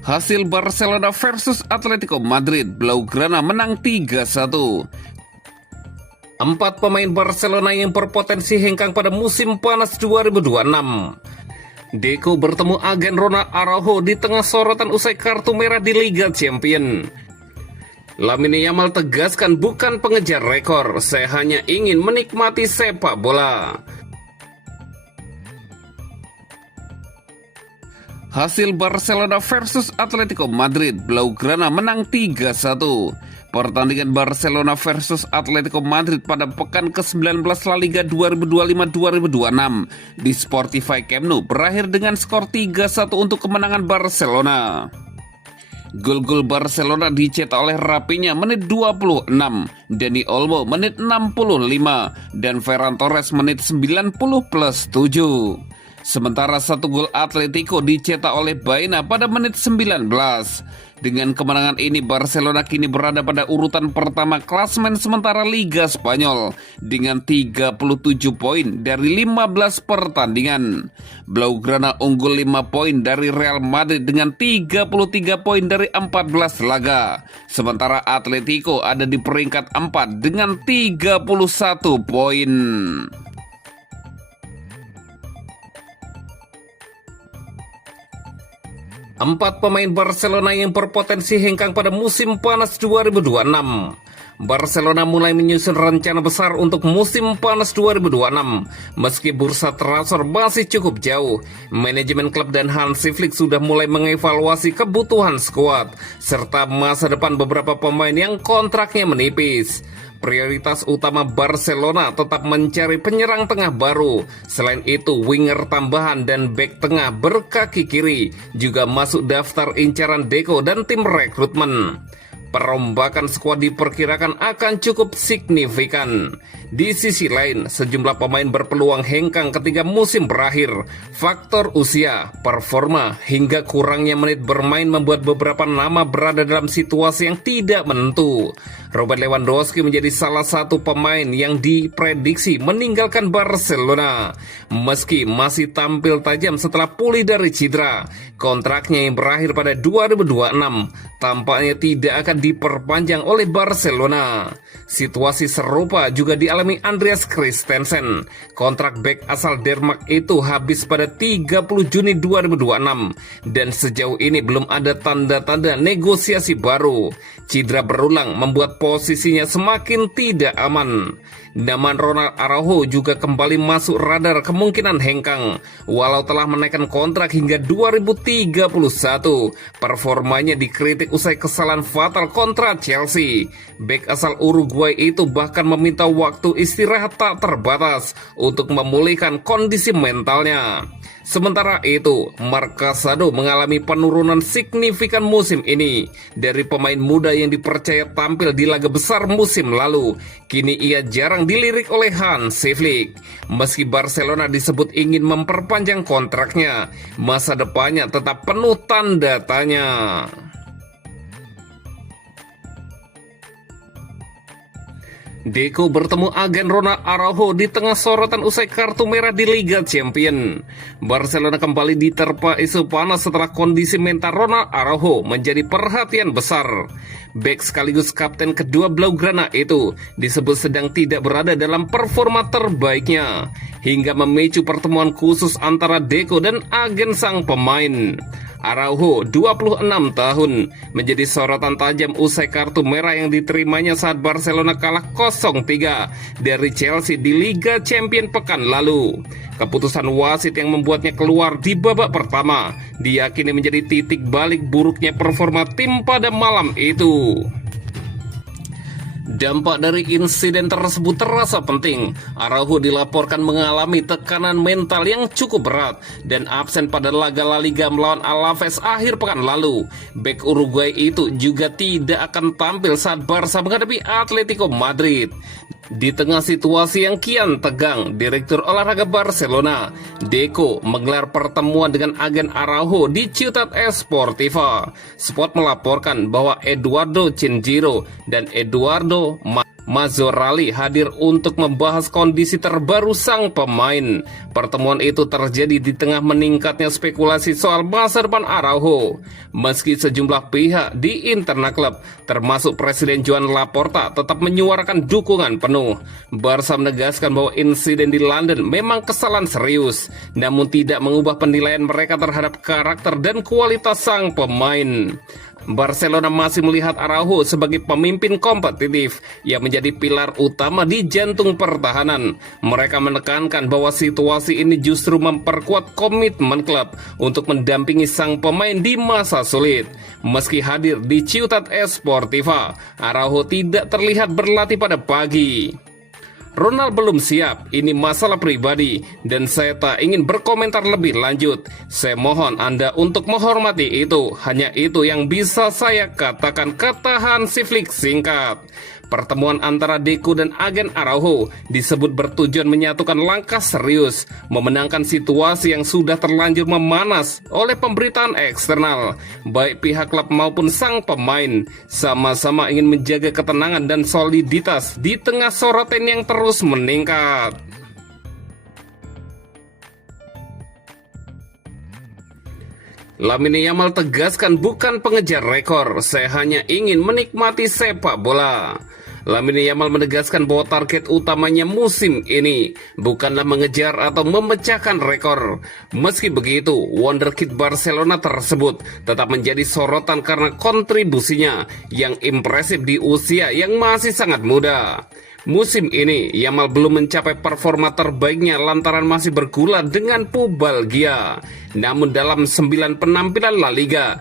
Hasil Barcelona versus Atletico Madrid, Blaugrana menang 3-1. 4 pemain Barcelona yang berpotensi hengkang pada musim panas 2026. Deco bertemu agen Ronald Araujo di tengah sorotan usai kartu merah di Liga Champions. Lamine Yamal tegaskan bukan pengejar rekor, saya hanya ingin menikmati sepak bola. Hasil Barcelona versus Atletico Madrid, Blaugrana menang 3-1. Pertandingan Barcelona versus Atletico Madrid pada pekan ke-19 La Liga 2025-2026 di Spotify Camp Nou berakhir dengan skor 3-1 untuk kemenangan Barcelona. Gol-gol Barcelona dicetak oleh Rafinha menit 26, Dani Olmo menit 65, dan Ferran Torres menit 90+7. Sementara 1 gol Atletico dicetak oleh Baena pada menit 19. Dengan kemenangan ini Barcelona kini berada pada urutan pertama klasemen sementara Liga Spanyol dengan 37 poin dari 15 pertandingan. Blaugrana unggul 5 poin dari Real Madrid dengan 33 poin dari 14 laga. Sementara Atletico ada di peringkat 4 dengan 31 poin. 4 pemain Barcelona yang berpotensi hengkang pada musim panas 2026. Barcelona mulai menyusun rencana besar untuk musim panas 2026. Meski bursa transfer masih cukup jauh, manajemen klub dan Hansi Flick sudah mulai mengevaluasi kebutuhan skuad serta masa depan beberapa pemain yang kontraknya menipis. Prioritas utama Barcelona tetap mencari penyerang tengah baru. Selain itu, winger tambahan dan bek tengah berkaki kiri juga masuk daftar incaran Deco dan tim rekrutmen. Perombakan skuad diperkirakan akan cukup signifikan. Di sisi lain, sejumlah pemain berpeluang hengkang ketika musim berakhir. Faktor usia, performa, hingga kurangnya menit bermain membuat beberapa nama berada dalam situasi yang tidak menentu. Robert Lewandowski menjadi salah satu pemain yang diprediksi meninggalkan Barcelona. Meski masih tampil tajam setelah pulih dari cedera, kontraknya yang berakhir pada 2026 tampaknya tidak akan diperpanjang oleh Barcelona. Situasi serupa juga dialami Andreas Christensen. Kontrak bek asal Denmark itu habis pada 30 Juni 2026 dan sejauh ini belum ada tanda-tanda negosiasi baru. Cedera berulang membuat posisinya semakin tidak aman. Nama Ronald Araujo juga kembali masuk radar kemungkinan hengkang. Walau telah menaikkan kontrak hingga 2031, performanya dikritik usai kesalahan fatal kontra Chelsea. Bek asal Uruguay itu bahkan meminta waktu istirahat tak terbatas untuk memulihkan kondisi mentalnya. Sementara itu, Marc Casado mengalami penurunan signifikan musim ini. Dari pemain muda yang dipercaya tampil di laga besar musim lalu, kini ia jarang dilirik oleh Hansi Flick. Meski Barcelona disebut ingin memperpanjang kontraknya, masa depannya tetap penuh tanda tanya. Deco bertemu agen Ronald Araujo di tengah sorotan usai kartu merah di Liga Champions. Barcelona kembali diterpa isu panas setelah kondisi mental Ronald Araujo menjadi perhatian besar. Bek sekaligus kapten kedua Blaugrana itu disebut sedang tidak berada dalam performa terbaiknya, hingga memicu pertemuan khusus antara Deco dan agen sang pemain. Araujo, 26 tahun, menjadi sorotan tajam usai kartu merah yang diterimanya saat Barcelona kalah 0-3 dari Chelsea di Liga Champions pekan lalu. Keputusan wasit yang membuatnya keluar di babak pertama diyakini menjadi titik balik buruknya performa tim pada malam itu. Dampak dari insiden tersebut terasa penting. Araujo dilaporkan mengalami tekanan mental yang cukup berat dan absen pada laga La Liga melawan Alaves akhir pekan lalu. Bek Uruguay itu juga tidak akan tampil saat Barca menghadapi Atletico Madrid. Di tengah situasi yang kian tegang, Direktur Olahraga Barcelona, Deco, menggelar pertemuan dengan agen Araujo di Ciutat Esportiva. Sport melaporkan bahwa Eduardo Chinchero dan Eduardo Mazzorali hadir untuk membahas kondisi terbaru sang pemain. Pertemuan itu terjadi di tengah meningkatnya spekulasi soal masa depan Araujo. Meski sejumlah pihak di internal klub, termasuk Presiden Joan Laporta, tetap menyuarakan dukungan penuh. Barca menegaskan bahwa insiden di London memang kesalahan serius, namun tidak mengubah penilaian mereka terhadap karakter dan kualitas sang pemain. Barcelona masih melihat Araujo sebagai pemimpin kompetitif yang menjadi pilar utama di jantung pertahanan. Mereka menekankan bahwa situasi ini justru memperkuat komitmen klub untuk mendampingi sang pemain di masa sulit. Meski hadir di Ciutat Esportiva, Araujo tidak terlihat berlatih pada pagi. Ronald belum siap, ini masalah pribadi, dan saya tak ingin berkomentar lebih lanjut. Saya mohon Anda untuk menghormati itu, hanya itu yang bisa saya katakan, kata Hansi Flick singkat. Pertemuan antara Deco dan agen Araujo disebut bertujuan menyatukan langkah serius, memenangkan situasi yang sudah terlanjur memanas oleh pemberitaan eksternal. Baik pihak klub maupun sang pemain sama-sama ingin menjaga ketenangan dan soliditas di tengah sorotan yang terus meningkat. Lamine Yamal tegaskan bukan pengejar rekor, saya hanya ingin menikmati sepak bola. Lamine Yamal menegaskan bahwa target utamanya musim ini bukanlah mengejar atau memecahkan rekor. Meski begitu, wonderkid Barcelona tersebut tetap menjadi sorotan karena kontribusinya yang impresif di usia yang masih sangat muda. Musim ini, Yamal belum mencapai performa terbaiknya lantaran masih bergulat dengan pubalgia. Namun dalam 9 penampilan La Liga,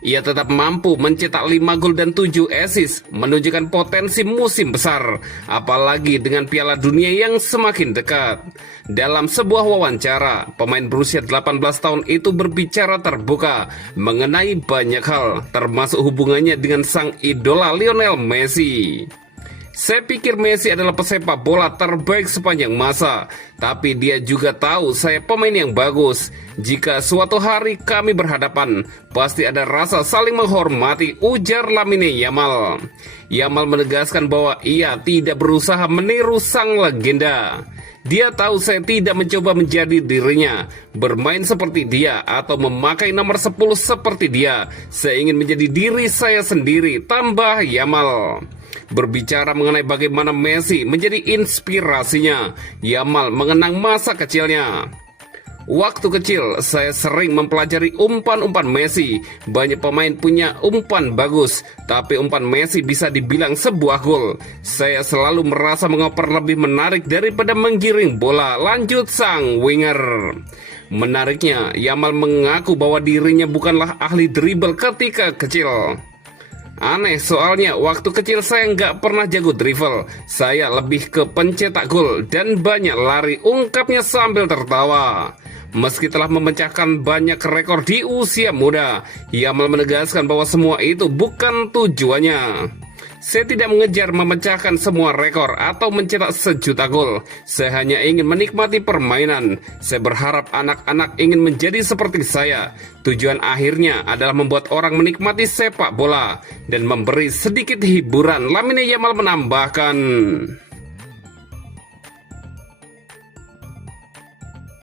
ia tetap mampu mencetak 5 gol dan 7 assist, menunjukkan potensi musim besar, apalagi dengan Piala Dunia yang semakin dekat. Dalam sebuah wawancara, pemain berusia 18 tahun itu berbicara terbuka mengenai banyak hal, termasuk hubungannya dengan sang idola Lionel Messi. Saya pikir Messi adalah pesepak bola terbaik sepanjang masa, tapi dia juga tahu saya pemain yang bagus. Jika suatu hari kami berhadapan, pasti ada rasa saling menghormati, ujar Lamine Yamal. Yamal menegaskan bahwa ia tidak berusaha meniru sang legenda. Dia tahu saya tidak mencoba menjadi dirinya, bermain seperti dia, atau memakai nomor 10 seperti dia. Saya ingin menjadi diri saya sendiri, tambah Yamal. Berbicara mengenai bagaimana Messi menjadi inspirasinya, Yamal mengenang masa kecilnya. Waktu kecil, saya sering mempelajari umpan-umpan Messi. Banyak pemain punya umpan bagus, tapi umpan Messi bisa dibilang sebuah gol. Saya selalu merasa mengoper lebih menarik daripada menggiring bola, lanjut sang winger. Menariknya, Yamal mengaku bahwa dirinya bukanlah ahli dribble ketika kecil. Aneh soalnya waktu kecil saya nggak pernah jago dribble, saya lebih ke pencetak gol dan banyak lari, ungkapnya sambil tertawa. Meski telah memecahkan banyak rekor di usia muda, Yamal menegaskan bahwa semua itu bukan tujuannya. Saya tidak mengejar memecahkan semua rekor atau mencetak sejuta gol. Saya hanya ingin menikmati permainan. Saya berharap anak-anak ingin menjadi seperti saya. Tujuan akhirnya adalah membuat orang menikmati sepak bola dan memberi sedikit hiburan, Lamine Yamal menambahkan.